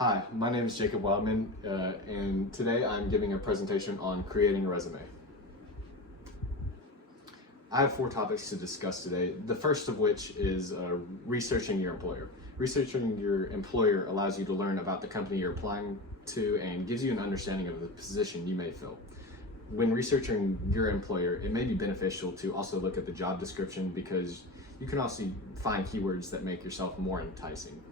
Hi, my name is Jacob Wildman, and today I'm giving a presentation on creating a resume. I have 4 topics to discuss today, the first of which is researching your employer. Researching your employer allows you to learn about the company you're applying to and gives you an understanding of the position you may fill. When researching your employer, it may be beneficial to also look at the job description because you can also find keywords that make yourself more enticing.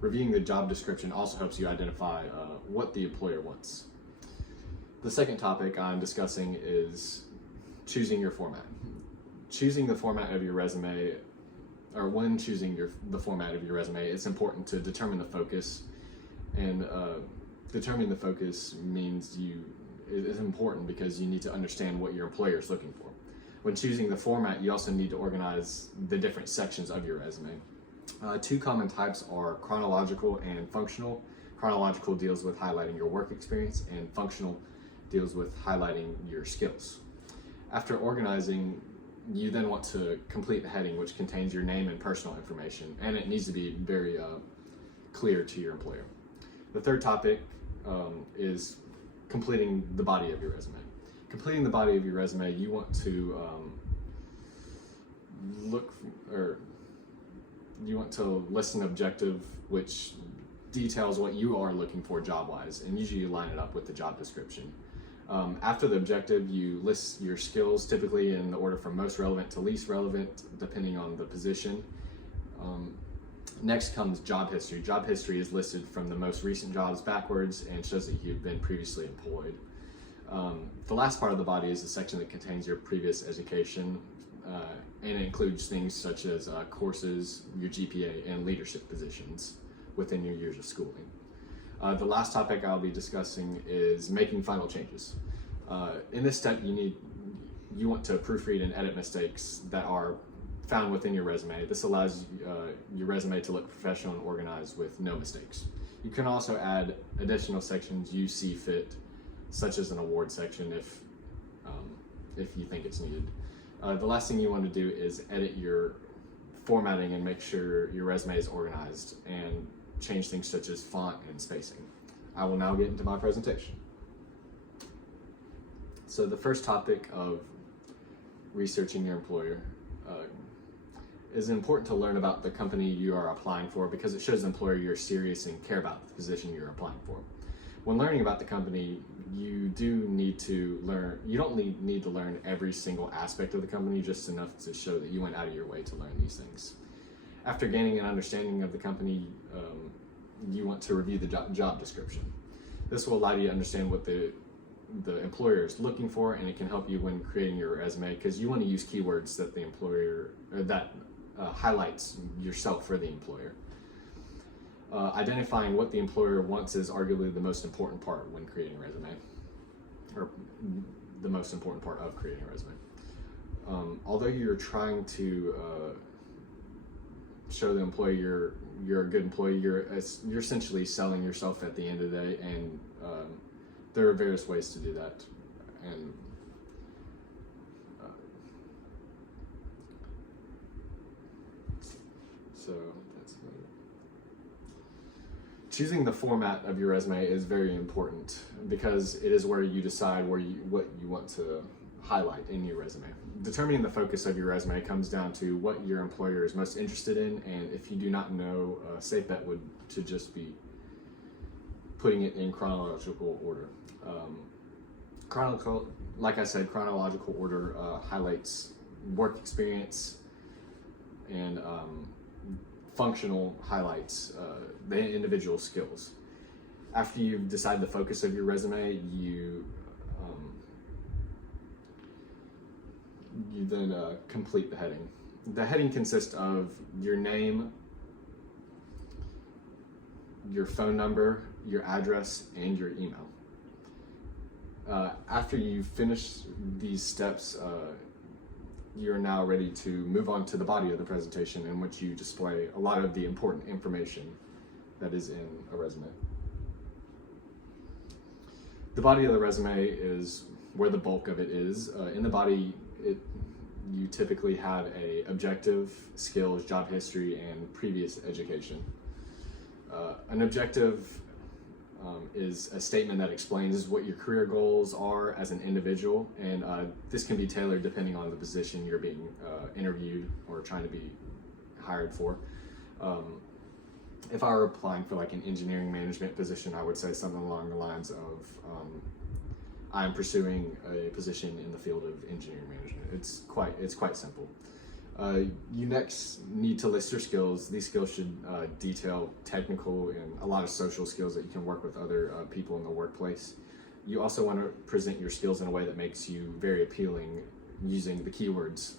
Reviewing the job description also helps you identify what the employer wants. The second topic I'm discussing is choosing your format. Choosing the format of your resume, or when choosing the format of your resume, it's important to determine the focus. And determining the focus means it is important because you need to understand what your employer is looking for. When choosing the format, you also need to organize the different sections of your resume. 2 common types are chronological and functional. Chronological deals with highlighting your work experience, and functional deals with highlighting your skills. After organizing, you then want to complete the heading, which contains your name and personal information, and it needs to be very clear to your employer. The third topic is completing the body of your resume. Completing the body of your resume, you want to you want to list an objective which details what you are looking for job-wise, and usually you line it up with the job description. After the objective, you list your skills, typically in the order from most relevant to least relevant, depending on the position. Next comes job history. Job history is listed from the most recent jobs backwards and shows that you've been previously employed. The last part of the body is the section that contains your previous education, and it includes things such as courses, your GPA, and leadership positions within your years of schooling. The last topic I'll be discussing is making final changes. In this step, you want to proofread and edit mistakes that are found within your resume. This allows your resume to look professional and organized with no mistakes. You can also add additional sections you see fit, such as an award section if you think it's needed. The last thing you want to do is edit your formatting and make sure your resume is organized and change things such as font and spacing. I will now get into my presentation. So the first topic of researching your employer is important to learn about the company you are applying for because it shows the employer you're serious and care about the position you're applying for. When learning about the company, you don't need to learn every single aspect of the company, just enough to show that you went out of your way to learn these things. After gaining an understanding of the company, you want to review the job description. This will allow you to understand what the employer is looking for, and it can help you when creating your resume because you want to use keywords that the employer highlights yourself for the employer. Identifying what the employer wants is arguably the most important part when creating a resume, or the most important part of creating a resume. Although you're trying to show the employer you're a good employee, you're essentially selling yourself at the end of the day, and there are various ways to do that. And so that's it. Choosing the format of your resume is very important because it is where you decide what you want to highlight in your resume. Determining the focus of your resume comes down to what your employer is most interested in, and if you do not know, a safe bet would to just be putting it in chronological order. Like I said, chronological order highlights work experience, and functional highlights the individual skills. After you've decided the focus of your resume, you then complete the heading. The heading consists of your name, your phone number, your address, and your email. After you finish these steps, you're now ready to move on to the body of the presentation, in which you display a lot of the important information that is in a resume. The body of the resume is where the bulk of it is. In the body, you typically have a objective, skills, job history, and previous education. An objective is a statement that explains what your career goals are as an individual, and this can be tailored depending on the position you're being interviewed or trying to be hired for. If I were applying for like an engineering management position, I would say something along the lines of I'm pursuing a position in the field of engineering management. It's quite simple. You next need to list your skills. These skills should detail technical and a lot of social skills that you can work with other people in the workplace. You also want to present your skills in a way that makes you very appealing using the keywords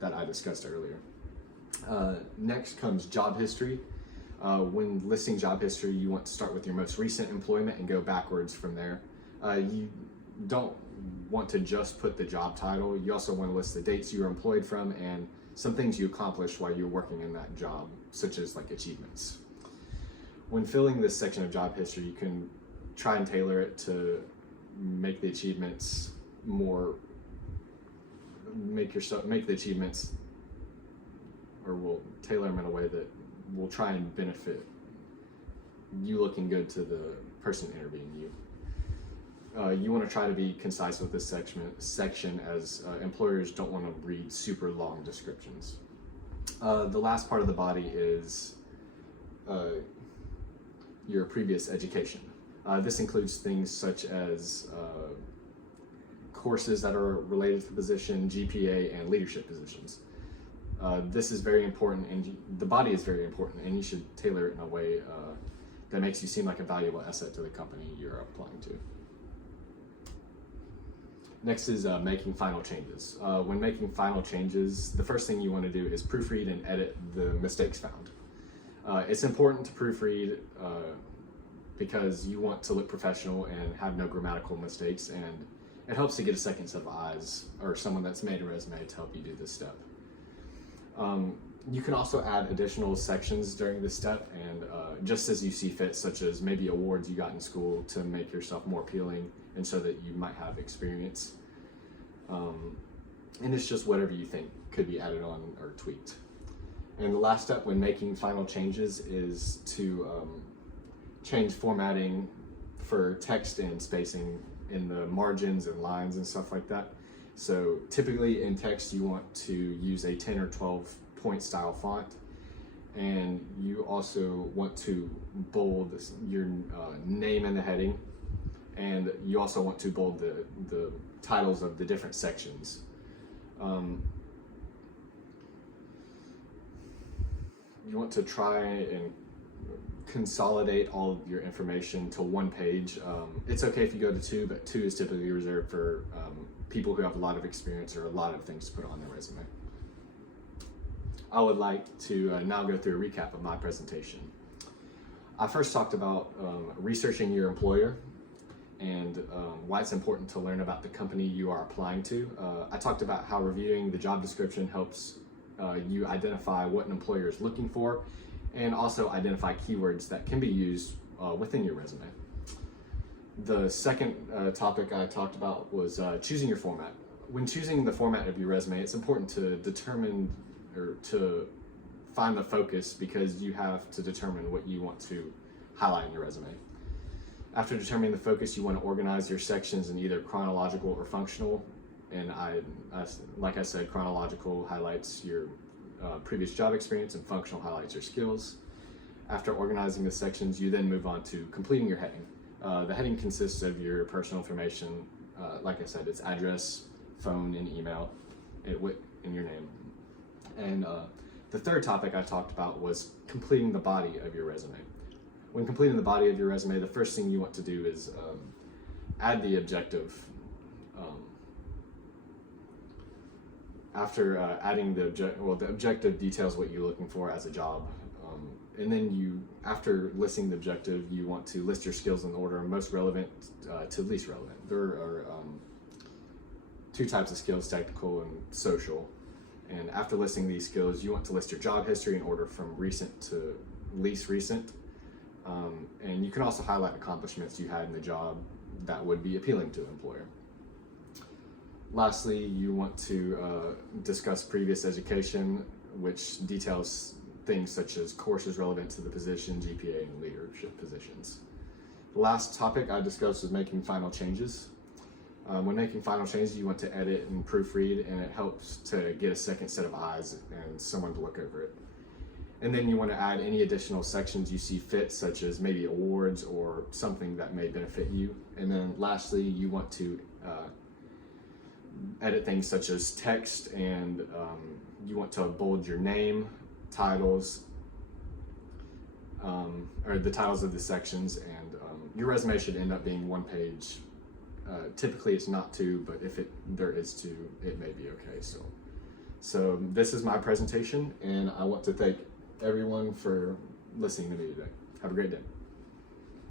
that I discussed earlier. Next comes job history. When listing job history, you want to start with your most recent employment and go backwards from there. You don't want to just put the job title. You also want to list the dates you were employed from and some things you accomplished while you were working in that job, such as like achievements. When filling this section of job history, you can try and tailor it to make the achievements or we'll tailor them in a way that will try and benefit you looking good to the person interviewing you. You want to try to be concise with this section as employers don't want to read super long descriptions. The last part of the body is your previous education. This includes things such as courses that are related to the position, GPA, and leadership positions. This is very important, and the body is very important, and you should tailor it in a way that makes you seem like a valuable asset to the company you're applying to. Next is making final changes. When making final changes, the first thing you want to do is proofread and edit the mistakes found. It's important to proofread because you want to look professional and have no grammatical mistakes, and it helps to get a second set of eyes or someone that's made a resume to help you do this step. You can also add additional sections during this step and just as you see fit, such as maybe awards you got in school to make yourself more appealing and so that you might have experience. And it's just whatever you think could be added on or tweaked. And the last step when making final changes is to change formatting for text and spacing in the margins and lines and stuff like that. So typically in text you want to use a 10 or 12 point style font, and you also want to bold your name in the heading, and you also want to bold the titles of the different sections. You want to try and consolidate all of your information to one page. It's okay if you go to two, but two is typically reserved for people who have a lot of experience or a lot of things to put on their resume. I would like to now go through a recap of my presentation. I first talked about researching your employer and why it's important to learn about the company you are applying to. I talked about how reviewing the job description helps you identify what an employer is looking for and also identify keywords that can be used within your resume. The second topic I talked about was choosing your format. When choosing the format of your resume, it's important to determine or to find the focus because you have to determine what you want to highlight in your resume. After determining the focus, you want to organize your sections in either chronological or functional. And like I said, chronological highlights your previous job experience and functional highlights your skills. After organizing the sections, you then move on to completing your heading. The heading consists of your personal information. Like I said, it's address, phone, and email, and your name. And the third topic I talked about was completing the body of your resume. When completing the body of your resume, the first thing you want to do is add the objective. After adding the objective details what you're looking for as a job. And then after listing the objective, you want to list your skills in order most relevant to least relevant. There are two types of skills, technical and social. And after listing these skills, you want to list your job history in order from recent to least recent. And you can also highlight accomplishments you had in the job that would be appealing to an employer. Lastly, you want to discuss previous education, which details things such as courses relevant to the position, GPA, and leadership positions. The last topic I discussed was making final changes. When making final changes, you want to edit and proofread, and it helps to get a second set of eyes and someone to look over it. And then you want to add any additional sections you see fit, such as maybe awards or something that may benefit you. And then lastly, you want to edit things such as text, and you want to bold your name, titles, or the titles of the sections, and your resume should end up being 1 page. Typically it's not 2, but if there is 2, it may be okay. So this is my presentation, and I want to thank everyone for listening to me today. Have a great day.